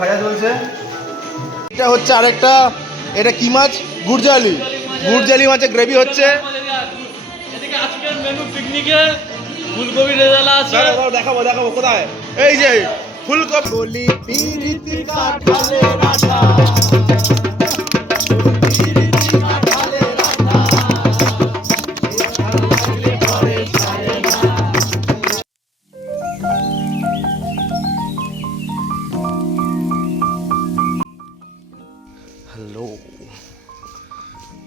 ভাজা চলছে। এটা হচ্ছে আরেকটা, এটা কি মাছ? গুড়জালি। গুড়জালি মাছের গ্রেভি হচ্ছে। এদিকে আজকের মেনু পিকনিকে ফুলকপি রেজালা আছে। দেখাবো দেখাবো কোথায়? এই যে ফুলকপি পিরিতি কাঠালে রাঠা। Hello,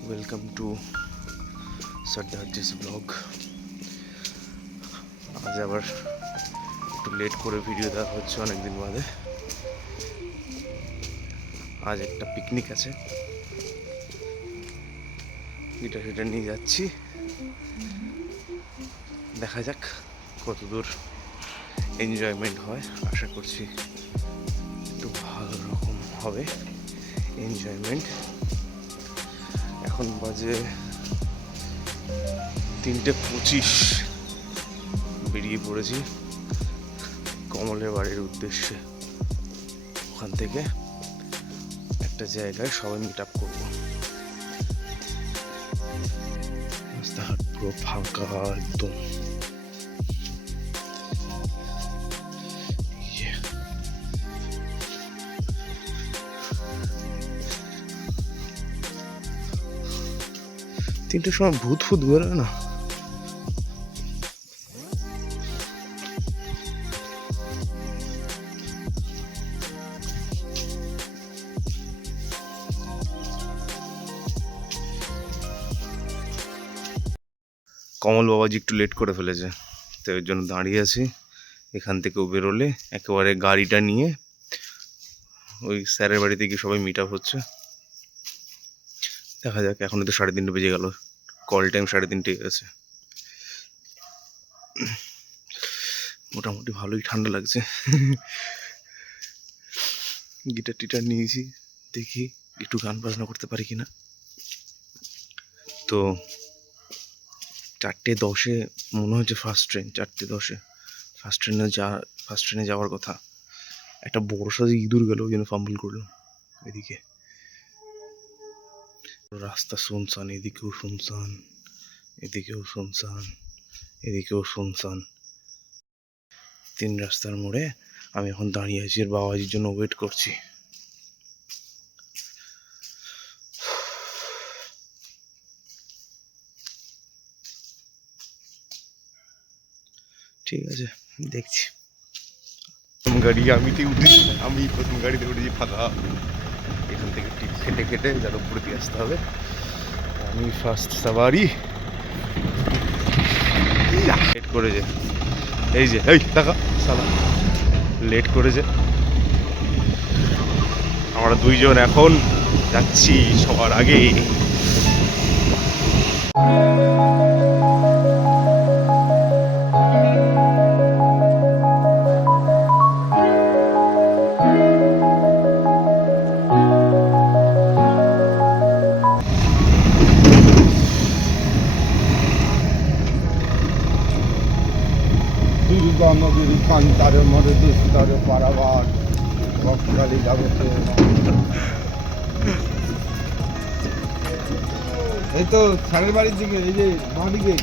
welcome to Sardarji's blog. আজ আবার একটু লেট করে ভিডিও দেওয়া হচ্ছে অনেকদিন বাদে। আজ একটা পিকনিক আছে, গিটার ফিটার নিয়ে যাচ্ছি। দেখা যাক কতদূর এনজয়মেন্ট হয়। আশা করছি একটু ভালো রকম হবে এনজয়মেন্ট। এখন বাজে 3:25। বেরিয়ে পড়েছি কমলের বাড়ির উদ্দেশ্যে। ওখান থেকে একটা জায়গায় সবাই মিট আপ করবো। রাস্তাঘাট পুরো ফাঁকা একদম। তিনটের সময় ভূত ফুত বেরোয় না? কমল বাবাজি একটু লেট করে ফেলেছে, তো এর জন্য দাঁড়িয়ে আছি। এখান থেকেও বেরোলে একেবারে গাড়িটা নিয়ে ওই স্যারের বাড়িতে গিয়ে সবাই মিট আপ হচ্ছে। দেখা যাক, এখন তো 3:30 বেজে গেল। কল টাইম 3:30 আছে। মোটামুটি ভালোই ঠান্ডা লাগছে। গিটার টিটার নিয়েছি, দেখি একটু গান বাজনা করতে পারি কিনা। তো 4:10 মনে হচ্ছে ফার্স্ট ট্রেন। 4:10 ফার্স্ট ট্রেনে যাওয়ার কথা। একটা বড় সাথে ইঁদুর গেল, ওই জন্য ফাম্বল করলো। এদিকে রাস্তা শুনশান, এদিকেও শুনশান, এদিকেও শুনশান, এদিকেও শুনশান। 3 রাস্তার মোড়ে আমি এখন দাঁড়িয়ে আছি, আর বাবাজির জন্য ওয়েট করছি। ঠিক আছে, দেখছি। প্রথম গাড়ি আমি প্রথম গাড়িতে উঠেছি ফাঁকা। এখান থেকে টিপ খেটে খেটে যাদবপুর দিয়ে আসতে হবে। আমি ফার্স্ট সাবারি। লেট করেছে, এই যে এই টাকা সালা লেট করেছে। আমরা দুইজন এখন যাচ্ছি সবার আগে। নদীর কান্তারে মরে দুস্তরে পারাবার ভক্তকালী যাবতে। এই তো স্যারের বাড়ির দিকে, এই যে বাঁদিকে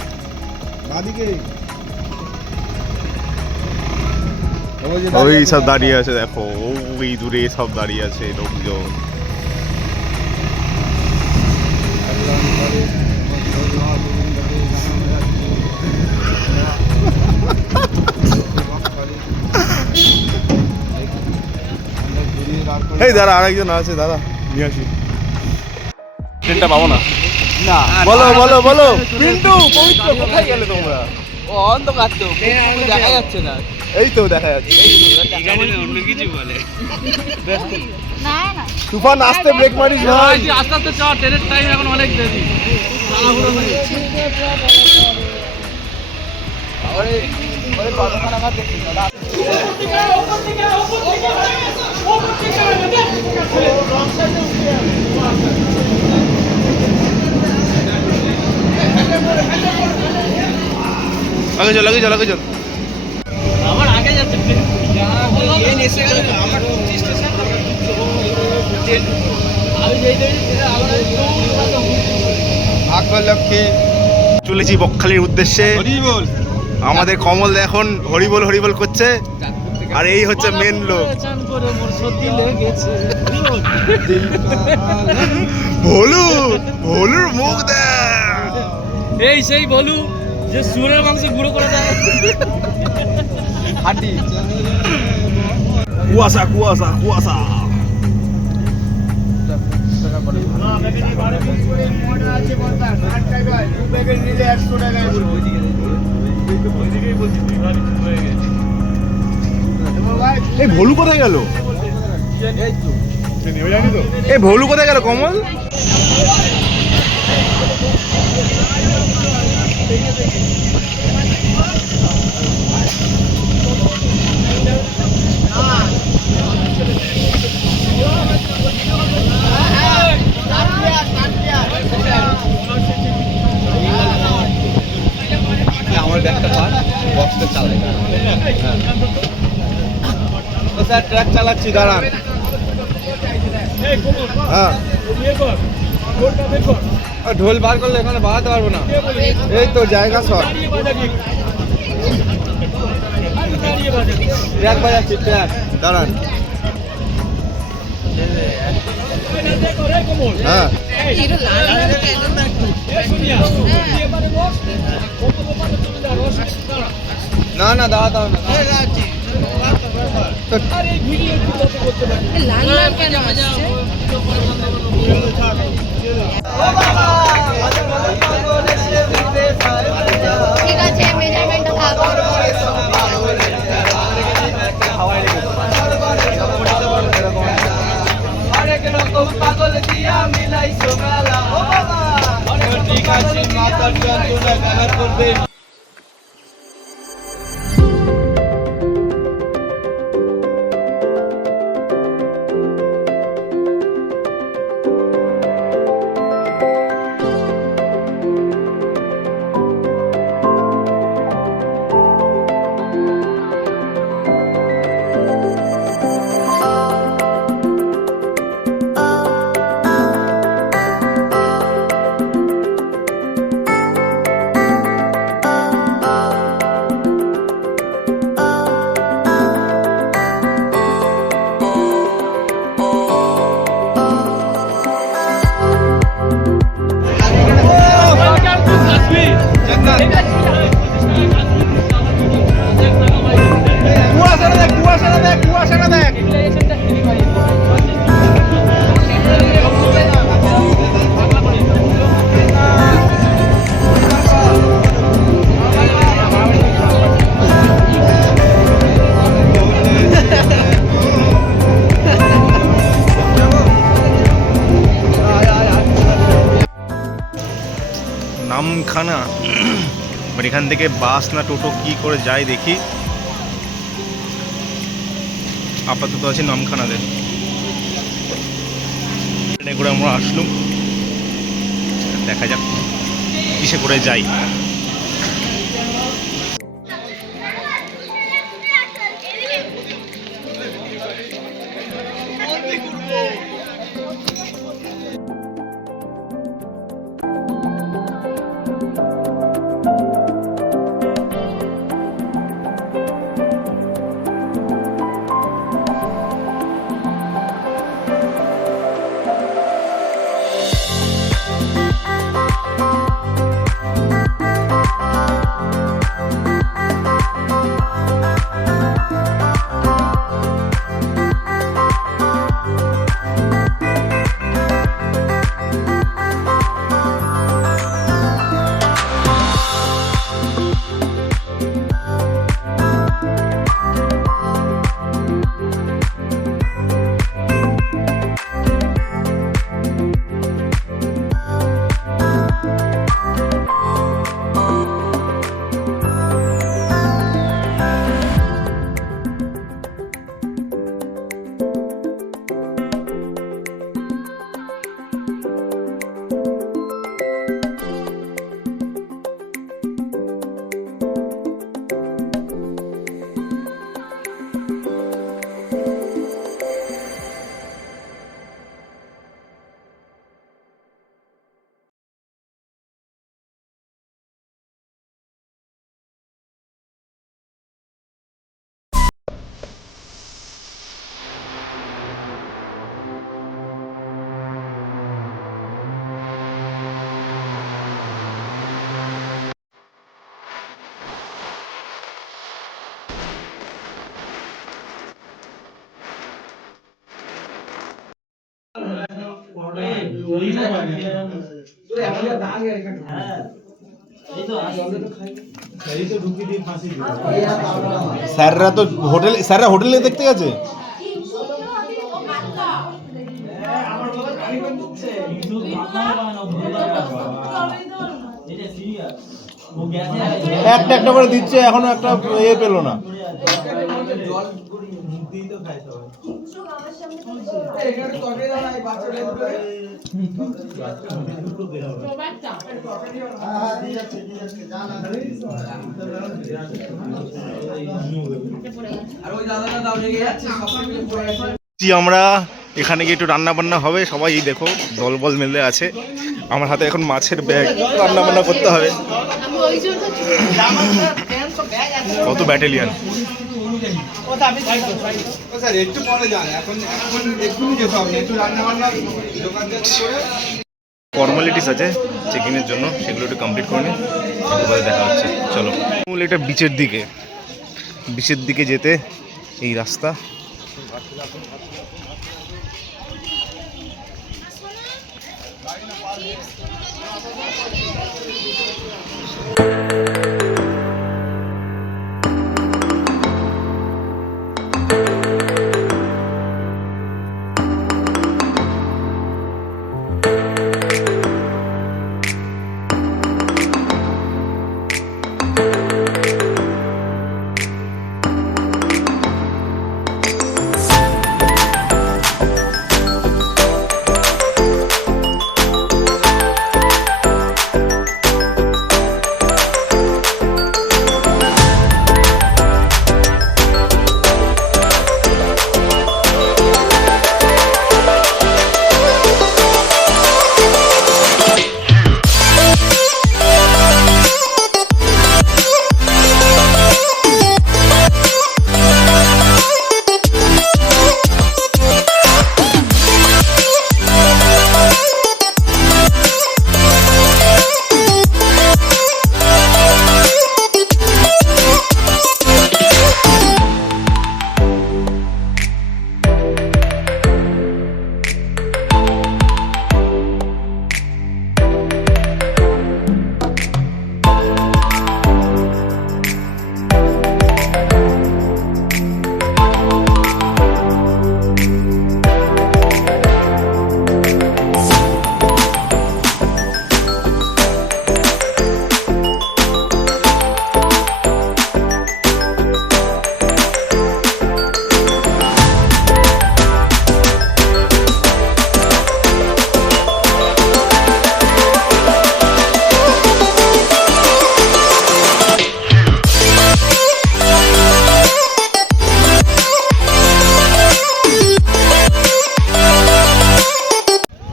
ওই সব দাঁড়িয়ে আছে, দেখো ওই দূরে সব দাঁড়িয়ে আছে লোকজন। এই দাঁড়া, আরেকজন আছে, দাদা নিয়ে আসি। ট্রেনটা পাবো না। বলো বলো বলো পিন্টু, পবিত্র কোথায় গেলে তোমরা? ও অন্ধকার তো, দেখা যাচ্ছে না। এই তো দেখা যাচ্ছে। অন্য কিছু বলে না না, তুফান আসতে ব্রেক মারিস না। আস্তে আস্তে চ, ট্রেনের টাইম এখন অনেক দেরি। আগে চল আগে চল আগে চল। আমার আগে যাচ্ছে ট্রেন এসে গেল। আমার স্টেশন ভাগ্য লক্ষ্মী চলেছি বকখালির উদ্দেশ্যে। হরিবল। আমাদের কমল এখন হরিবল হরিবল করছে, আর এই হচ্ছে মেন লোক ভোলু। ভোলুর মুখ দেখ। এই সেই বলু যে সুরের মাংস গুঁড়ো করে দেয়। হাঁটি কুয়াশা কুয়াশা কুয়াশা। এই ভোলু কোথায় গেল? এই ভোলু কোথায় গেল কমল? আমার ব্যাগটা পার বক্সটা চালাই। তো স্যার ট্র্যাক চালাচ্ছি, দাঁড়ান। হ্যাঁ ঢোল বার করলে এখানে বাড়াতে পারবো না। এই তো জায়গা সব ট্র্যাক বাজাচ্ছি, ট্র্যাক দাঁড়ান। হ্যাঁ না না দাঁড়াতে হবে না। লাল লাল কেন আসছে? ঠিক আছে, মেজারমেন্টটা থাকো। ঠিক আছে, মাথার যন্ত্রণা কাভার করবে। নামখানা, বাট এখান থেকে বাস না টোটো কি করে যায় দেখি। আপাতত আছে নামখানাতে, ট্রেনে করে আমরা আসলাম, দেখা যাক কিসে করে যাই। স্যাররা হোটেলে দেখতে গেছে। একটা একটা করে দিচ্ছে, এখনো একটা এ পেলো না। আমরা এখানে গিয়ে একটু রান্না বান্না হবে, সবাই এই দেখো দলবল মেলে আছে। আমার হাতে এখন মাছের ব্যাগ, রান্না বান্না করতে হবে। কত ব্যাটালিয়ান। ফর্মালিটিস আছে চেকিংয়ের জন্য, সেগুলো একটু কমপ্লিট করে নিই, তারপরে দেখা হচ্ছে। চলো, এটা বিচের দিকে যেতে এই রাস্তা।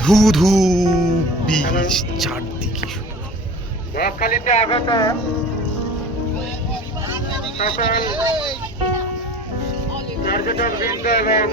ধু ধু বিচ চারদিকে শুধু। বকখালিতে আগত সকল পর্যটক বৃন্দ এবং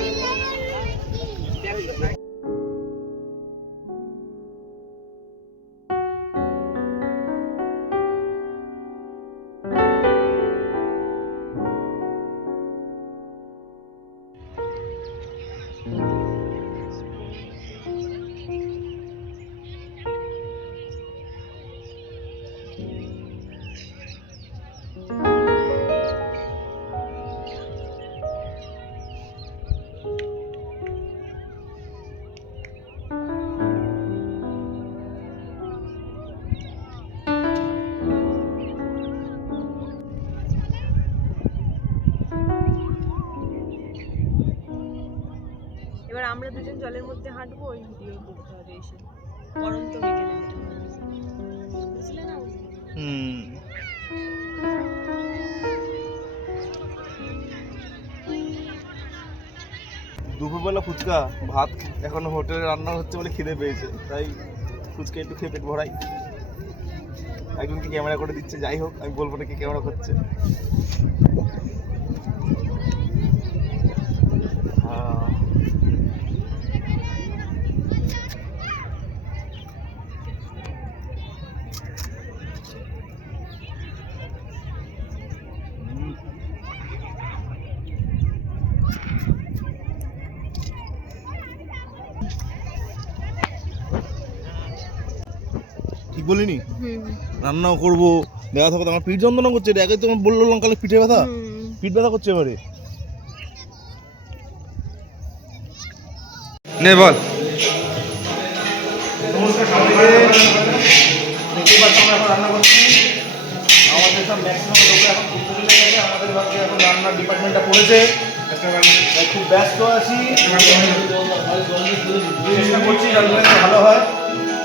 এবার আমরা দুজন জলের মধ্যে হাঁটবো, ওই ভিডিও করতে হবে এসে পরন্ত বিকেলে, বুঝলে না? দুপুরবেলা ফুচকা ভাত এখন হোটেলে রান্না হচ্ছে বলে খিদে পেয়েছে, তাই ফুচকা একটু খেয়ে পেট ভরাই। একজনকে ক্যামেরা করে দিচ্ছে, যাই হোক আমি বলবো না কে ক্যামেরা করছে। বলিনি হুম রান্নাও করবো, দেখা থাকো আমার পিঠ যন্ত্রণা করছে, এটা আগে তোমার বললাম কালে পিঠে ব্যথা, হুম। পিঠ ব্যথা করছে এবারে। নে বল। নমস্কার সবাইকে, দেখতে পাচ্ছি আমরা এখন রান্না করছি। আমাদের সব ম্যাক্সিমাম লোক এখন ঘুরতে চলে গেছে, আমাদের ভাগ্যে এখন রান্নার ডিপার্টমেন্টটা পড়েছে, তাই খুব ব্যস্ত আছি, চেষ্টা করছি রান্না যাতে ভালো হয়।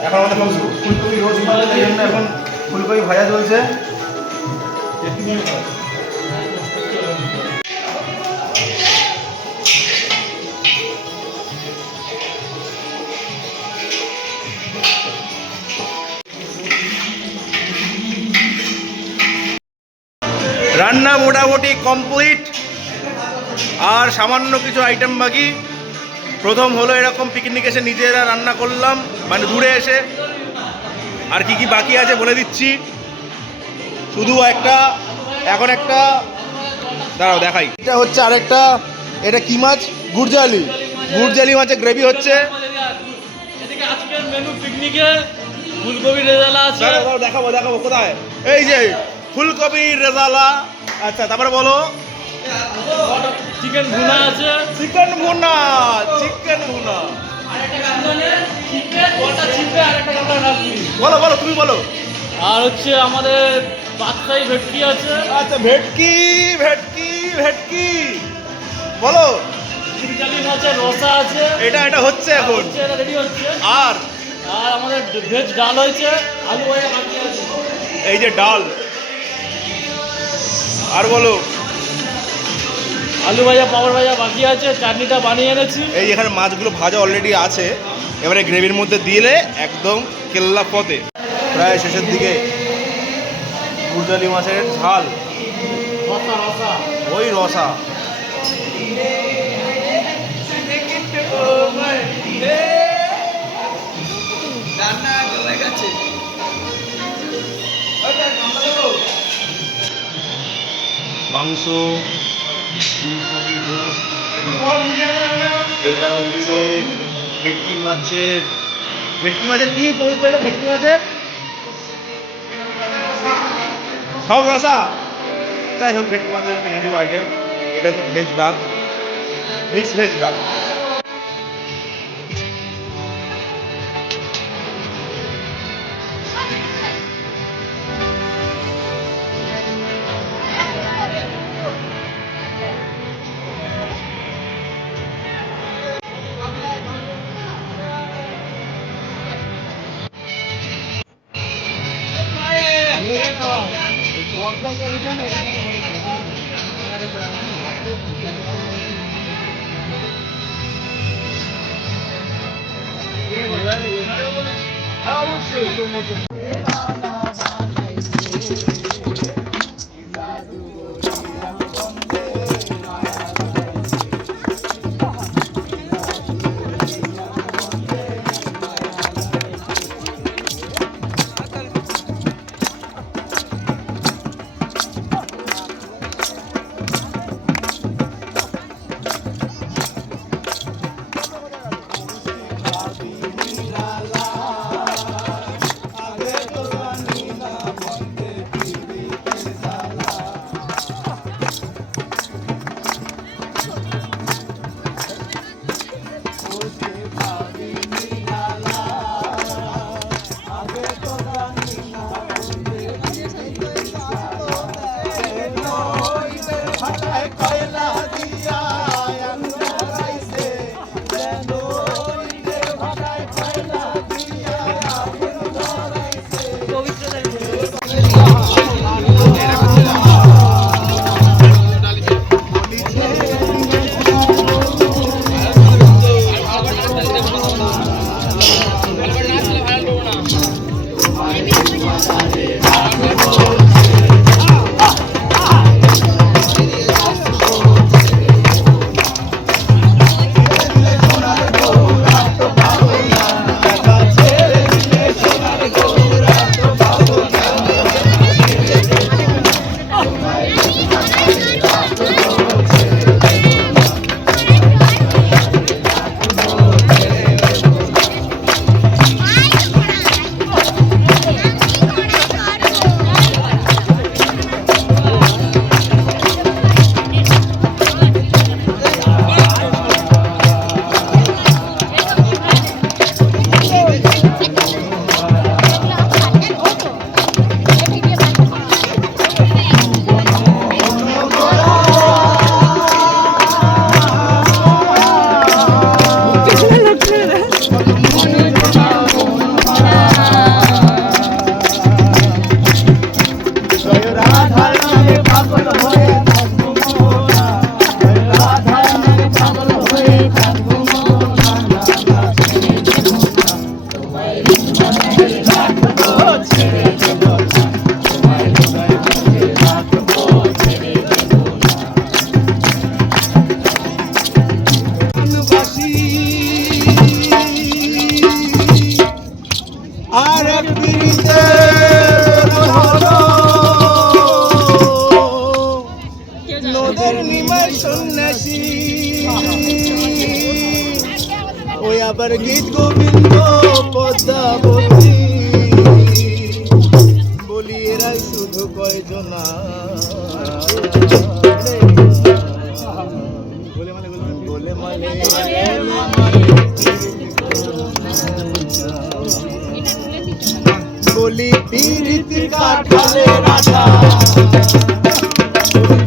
এখন আমাদের ফুলকপি রোজ ভাজা, তাই জন্য এখন ফুলকপি ভাজা চলছে। রান্না মোটামুটি কমপ্লিট, আর সামান্য কিছু আইটেম বাকি। প্রথম হলো এরকম পিকনিক এসে নিজেরা রান্না করলাম, মানে দূরে এসে। আর কি কি বাকি আছে বলে দিচ্ছি, শুধু এখন একটা দাঁড়াও দেখাই। এটা হচ্ছে আরেকটা, এটা কি মাছ? গুড়জালি মাছের গ্রেভি হচ্ছে। এদিকে আজকের মেনু পিকনিকে ফুলকপি রেজালা আছে। দেখাবো কোথায়, এই যে ফুলকপির রেজালা। আচ্ছা তারপরে বলো। চিকেন ভুনা আছে। চিকেন ভুনা। বলো তুমি বলো। আর হচ্ছে আমাদের বাদশাহী ভেটকি আছে। আচ্ছা ভেটকি বলো। চিংচালি মাছের রসা আছে। এটা হচ্ছে এখন, এটা রেডি হচ্ছে। আর আর আমাদের ভেজ ডাল হয়েছে, আলু ভাজা বাকি আছে। এই যে ডাল, আর বলো। আলু ভাজা পাপড় ভাজা বাকি আছে, চাটনিটা বানিয়ে এনেছি। এই এখানে মাছগুলো ভাজা অলরেডি আছে, এবারে গ্রেভির মধ্যে দিলে একদম কেল্লা পথে। প্রায় শেষের দিকে গুড়জালি মাছের ঝাল, ওই রসা। মাংস, এটা হচ্ছে ভেটকি মাছের কি ভেটকি মাছের সব রসা। যাই হোক, ভেটকি মাছের কিছু আইটেম। এটা হচ্ছে ভেজ ডাল, মিক্স ভেজ ডাল। আর এক পীড়িতের হলো নদের নিমাই সন্ন্যাসী ওই আবার গীত গোবিন্দ পদ্মাবতী বলি এরাই শুধু কয়জনা বলে মানে বলি পীড়িতি কাঠালে রাধা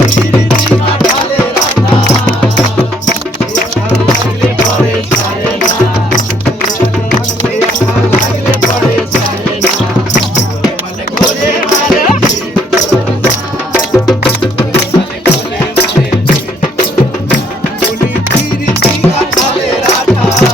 পীড়িতি কাঠালে রাধা লাগলে পরে ছাড়ে না লাগলে পরে ছাড়ে না মানে ঘরে মারে বলি পীড়িতি কাঠালে রাধা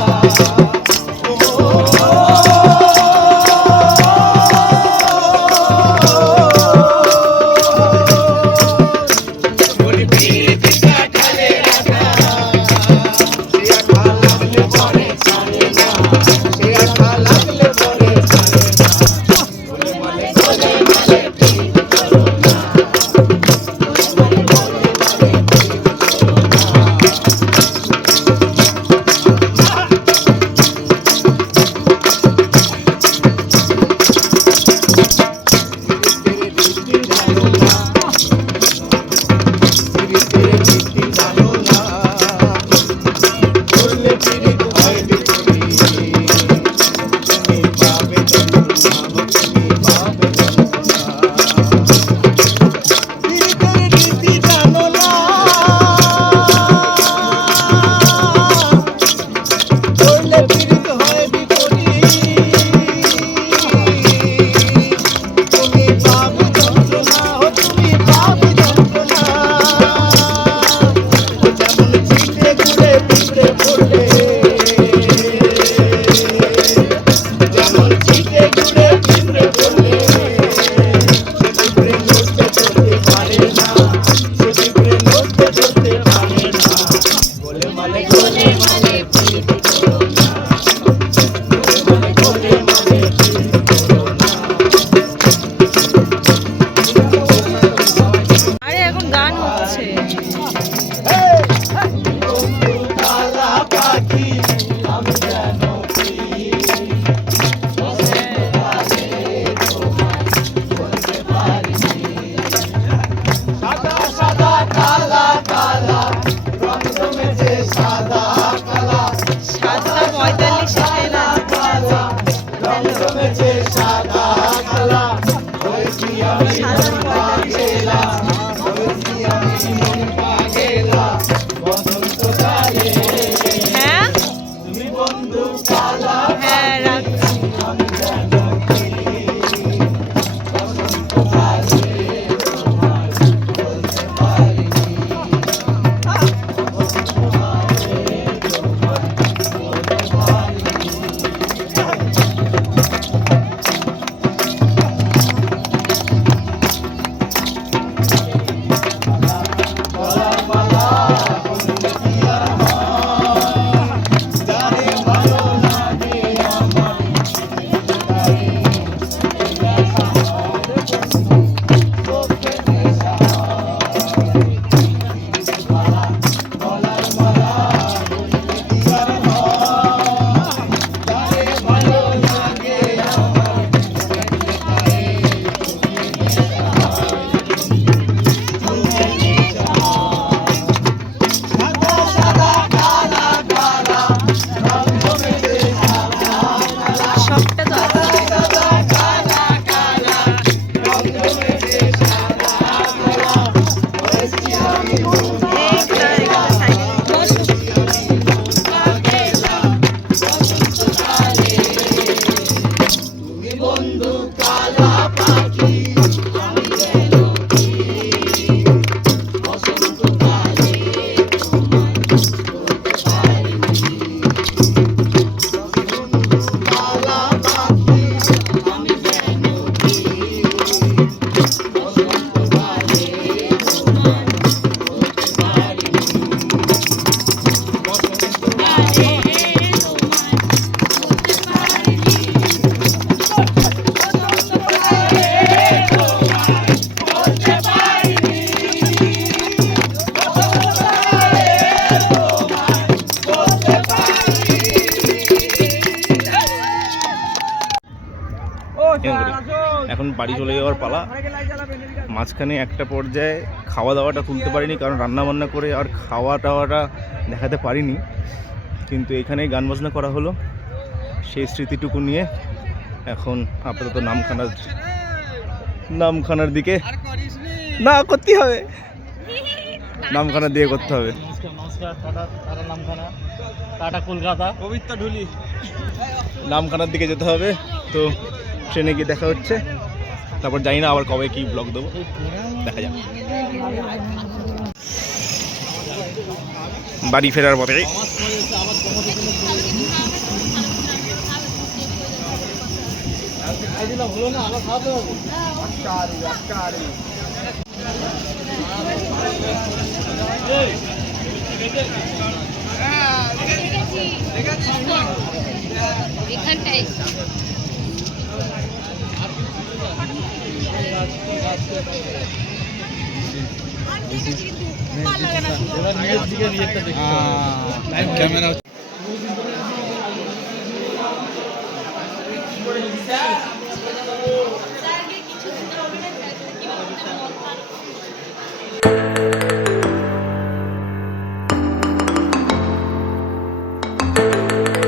বাড়ি চলে যাওয়ার পালা। মাঝখানে একটা পর্যায়ে খাওয়া দাওয়াটা তুলতে পারিনি, কারণ রান্না বান্না করে আর খাওয়া টাওয়াটা দেখাতে পারিনি, কিন্তু এখানে গান বাজনা করা হলো। সেই স্মৃতিটুকু নিয়ে এখন আপাতত নামখানার দিকে না করতে হবে, নামখানার দিকে করতে হবে। নমস্কার নমস্কার, tata tata Namkhana, tata Kolkata. পবিত্র ঢুলি। নামখানার দিকে যেতে হবে, তো ট্রেনে গিয়ে দেখা হচ্ছে। তারপর জানি না আবার কবে কি ব্লগ দেবো, দেখা যাক। বাড়ি ফেরার পথে এখানটাই এবার নিজের দিকে নিজেরটা দেখতে হবে। ক্যামেরা